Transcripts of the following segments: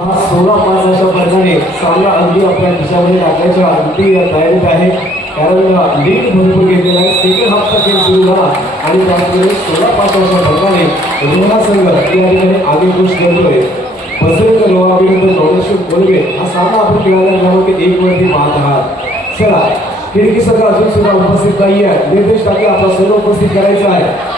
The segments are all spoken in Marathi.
हा सोळा पाच अशा प्रकारे चांगला अगदी आपल्या देशामध्ये टाकायच्या अगदी तयारीत आहे. कारण लीड भरपूर घेतलेला आहे. सेकंड हाफचा खेळ सुरू झाला. आणि त्यामुळे सोळा पाच अशा प्रकारे रोहा संघ या ठिकाणी आगे खुश करतोय. बजरंग लोहा विरुद्ध बोलवे. हा सामना आपण खेळायला क्रमांक एक वरती पाहत आहात चला खिडकी सगळं अजून सुद्धा उपस्थित नाही आहे निर्देश टाकी आपला सर्व उपस्थित करायचा आहे.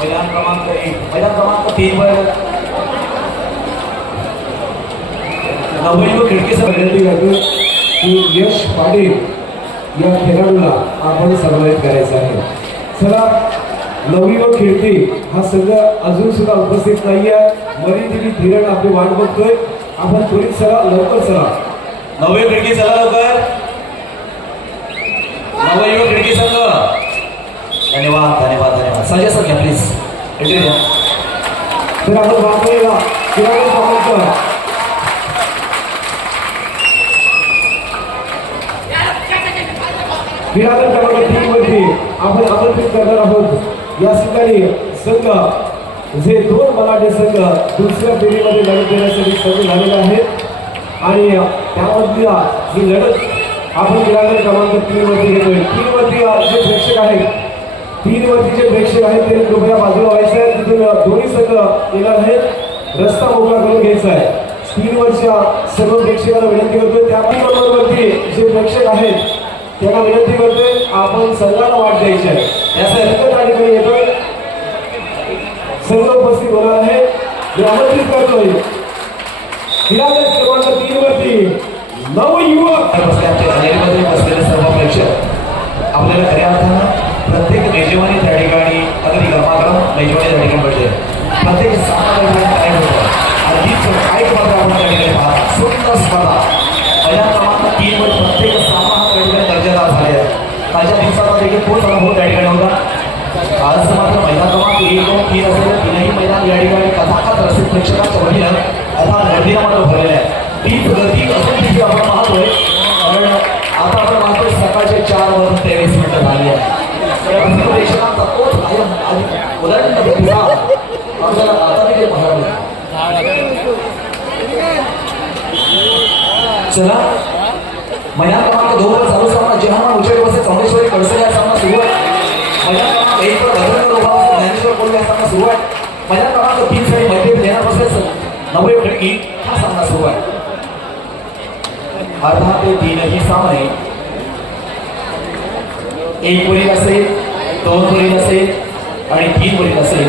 मैदान क्रमांक एक. मैदान क्रमांक तीन वर नववी व खिडकीसह विनंती करतो की यश पाटील या खेळाडूला आपण सन्मानित करायचं आहे. चला नवी व खिडकी हा संघ अजून सुद्धा उपस्थित नाही आहे मरी दिली धीरण आपली वाट बघतोय. आपण त्वरित चला लवकर चला. नववी खिडकी चला लवकर. नववी व खिडकी संघ. धन्यवाद धन्यवाद धन्यवाद. संजय सर घ्या प्लीज एंट्री द्या तर आपण वापरलेला खेळाडू क्रमांक क्रमांक तीन वरती आपण आमंत्रित करणार आहोत. या ठिकाणी संघ जे दोन मराठी संघ दुसऱ्या फेरीमध्ये लढत देण्यासाठी सज्ज झालेले आहेत. आणि त्यामधल्या ही लढत आपण क्रीडागत क्रमांक तीन वरती घेतोय. तीन वरती जे प्रेक्षक आहेत तीन वरती जे प्रेक्षक आहेत ते कृपया बाजूला व्हायचं आहे तिथून दोन्ही संघ येणार आहेत. रस्ता मोकळा करून घ्यायचा आहे. तीन वर्षा सर्व प्रेक्षकांना विनंती करतोय. त्या तीन वरती जे प्रेक्षक आहेत त्यांना विनंती करतोय आपण सर्वांना वाट द्यायची आहे. याचा एकच त्या ठिकाणी येतोय. सर्व उपस्थित होणार आहे. आमंत्रित करतोय. क्रीडागत क्रमांक तीन वरती. नवयुवक. बसले आमच्या बसलेले सर्व प्रेक्षक. आपल्याला खऱ्या अर्थानं प्रत्येक मेजवानी त्या ठिकाणी अगदी गरमागरम मेजवानी त्या ठिकाणी मिळते प्रत्येक सामना काय होतं? अगदीच काय स्पर्धा आपण त्या ठिकाणी पाहता सुंदर स्पर्धा. पहिल्या क्रमांक तीन वर प्रत्येक सामना हा त्या ठिकाणी दर्जेदार झाले आहे. कालच्या दिवसाचा देखील खूप अनुभव त्या ठिकाणी होता. आज मात्र महिला क्रमांक एक दोन तीन असेल तीनही महिला या ठिकाणी कथाकथ रसिक प्रेक्षकांच्या वडील अर्थात गर्दीला मात्र भरलेल्या आहे. आपल्याला आता देखील पाहायला चला. मैदान क्रमांक दोन वर चालू सामना जेव्हा उजेड बसे चौंडेश्वरी कडसरे हा सामना सुरू आहे. मैदान क्रमांक एक वर भद्रंग लोभा ज्ञानेश्वर कोल्हे हा सामना सुरू आहे. मैदान क्रमांक तीन साठी मैत्री देणार बसले. नववे खडकी हा सामना सुरू आहे. अर्धा ते तीनही सामने. एक वरील असेल दोन वरील असेल आणि तीन वरील असेल.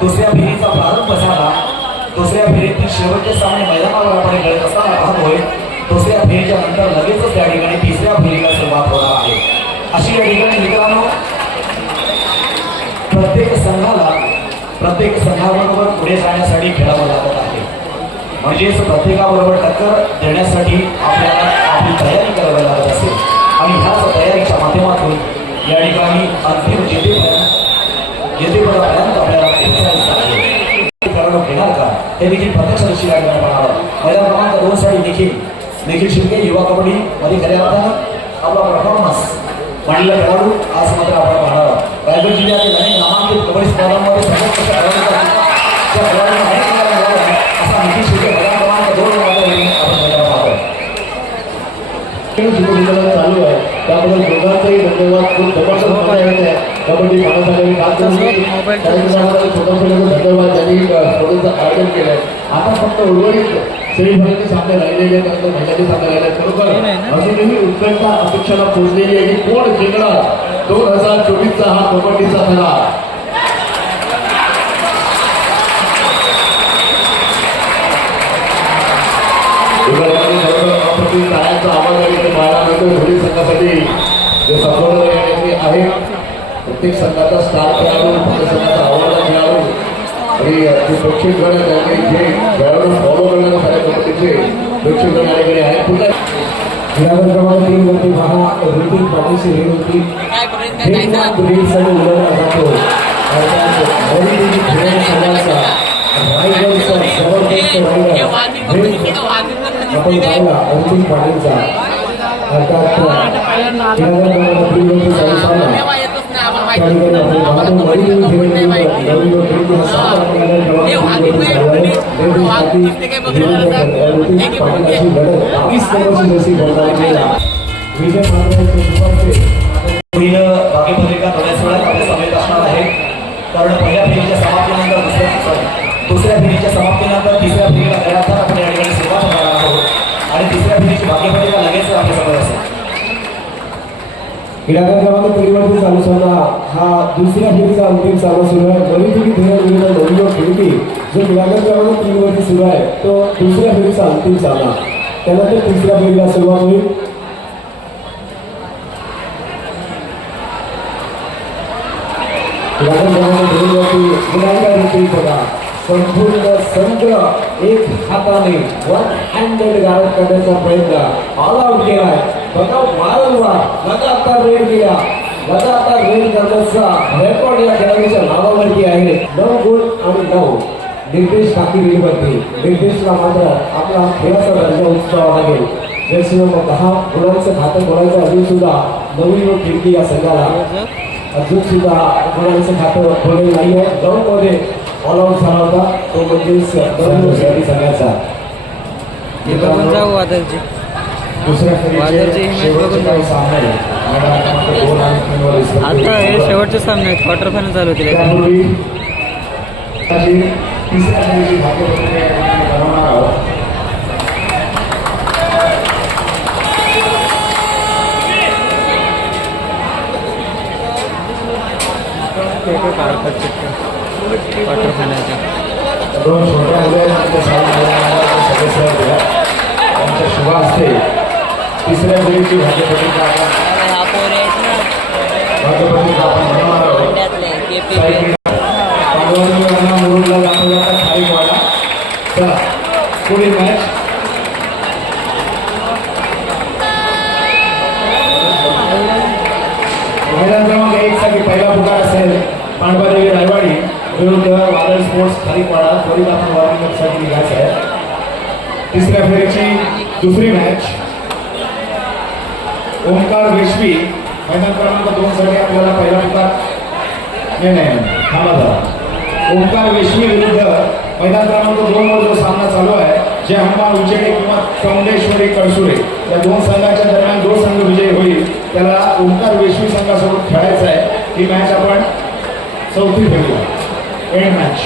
दुसऱ्या फेरीचा प्रारंभ झाला. दुसऱ्या फेरीतील शेवटचे सामने मैदानावर आपण खेळत असताना पाहतोय दुसऱ्या फेरीच्या नंतर लगेचच त्या ठिकाणी तिसऱ्या फेरीला सुरुवात होणार आहे. अशी या ठिकाणी मित्रांनो प्रत्येक संघाला प्रत्येक संघाबरोबर पुढे जाण्यासाठी खेळावं लागत आहे. म्हणजेच प्रत्येकाबरोबर टक्कर देण्यासाठी आपल्याला आपली तयारी करावी लागत असेल. आणि ह्याच तयारीच्या माध्यमातून या ठिकाणी अंतिम जेतेपर्यंत जेतेपदापर्यंत आपल्याला पोहोचायचं आहे खेळाडू घेणार का हे देखील प्रत्यक्षदर्शी या ठिकाणी पाहावं मैदान क्रमांक दोन साठी देखील. निखिल शिंदे युवा कबड्डी मध्ये खऱ्या अर्थानं आपला परफॉर्मन्स मांडलेला खेळाडू. आज मात्र आपण पाहणार रायगड जिल्ह्यातील अनेक नामांकित कबड्डी स्पर्धांमध्ये सर्वोत्कृष्ट खेळाडूंचा त्या खेळाडूंना अनेक खेळाडू मिळाला असा निखिल शिंदे क्रमांक दोन आपण मैदान खेळ सुरू झालेला चालू आहे. त्याबद्दल दोघांचाही धन्यवाद. खूप जबरदस्त मजा कबड्डी छोटा छोटा धन्यवाद त्यांनी स्पर्धेचं आयोजन केलंय. आता फक्त उर्वरित सेमीफायनलचे सामने राहिलेले त्यानंतर महिन्याचे सामने राहिले बरोबर? अजूनही उत्कंठा अपेक्षाला पोहोचलेली आहे. की कोण जिंकणार? दोन हजार चोवीसचा हा कबड्डीचा थरा आवाज आहे ते पाहायला मिळतो धुळे संघासाठी जे आहे प्रत्येक संघाचा स्टार खेळाडू प्रत्येक संघाचा आवडता खेळाडू आणि जे प्रेक्षकगण त्यांनी जे खेळाडू फॉलो करणारे साऱ्या कमिटीचे प्रेक्षकगण या ठिकाणी आहे पुन्हा खेळाडू क्रमांक तीन वरती पहा ऋतिक पाटीलची विनंती हे पण पुढील उलटला जातो अर्थात नवीन खेळ समाजाचा रायगडचा जबरदस्त रायगड आपण पाहिला ऋतिक पाटीलचा अर्थात खेळाडू क्रमांक तीन वरती चालू आपण कारण पहिल्या फेरीच्या समाप्तीनंतर दुसऱ्या दुसऱ्या फेरीच्या समाप्तीनंतर तिसऱ्या फेरीला आपण या ठिकाणी सुरुवात करणार आहोत. आणि तिसऱ्या फेरीची भाग्यपत्रिका लगेच आपल्यासमोर क्रीडागार क्रमांक परिवर्तित चालू सामना हा दुसऱ्या फेरीचा अंतिम सामना सुरू आहे. नवी दिल्ली धीरज विरुद्ध नवयुवक खिडकी जो क्रीडागार क्रमांक तीन सुरू आहे तो दुसऱ्या फेरीचा अंतिम सामना. त्यानंतर तिसऱ्या फेरीला सुरुवात होईल. क्रीडागार क्रमांक दोन वरती देखील बघा संपूर्ण संघ एक हाताने वन हँडेड गार्ड करण्याचा प्रयत्न ऑल आउट केला आहे बघा वारंवार लगातार रेड दिया लगातार रेड करण्याचा रेकॉर्ड या खेळाडूच्या नावावरती आहे. नऊ गुण आणि नऊ. निर्देश टाकी रेडवरती निर्देशला मात्र आपला खेळाचा दर्जा उंचावा लागेल. जर्सी नंबर दहा गुणांचं खातं बोलायचं अजून सुद्धा नवीन खिडकी या संघाला. अजून सुद्धा गुणांचं खातं खोलेल नाही आहे. नऊ मध्ये ऑल आउट झाला होता. तो म्हणजेच नवीन संघाचा. जाऊ वादळची बघून आता हे. शेवटचे सामने आहेत. क्वार्टर फायनल चालू होतील क्वार्टर फायनलच्या दोन छोट्या सदस्य तिसऱ्या फेरीची भाग्यपत्रिका आपण आपण आहोत. चला पुढील मॅच महिला क्रमांक एक साठी पहिला पुकार असेल पांडवादेवी रायवाडी. विरुद्ध वादळ स्पोर्ट्स खारीपाडा त्वरित आपण वॉर्मिंगसाठी निघायचं आहे. तिसऱ्या फेरीची दुसरी मॅच ओंकार वेशवी मैदान क्रमांक दोन साठी आपल्याला पहिला पुकार नाही नाही थांबा जरा. ओंकार वेशवी विरुद्ध मैदान क्रमांक दोन वर जो सामना चालू आहे जे हनुमान उजेडे किंवा चौंडेश्वरी कळसुरे या दोन संघाच्या दरम्यान जो संघ विजयी होईल. त्याला ओंकार वेशवी संघासोबत खेळायचं आहे. ही मॅच आपण चौथी ठेवूया एंड मॅच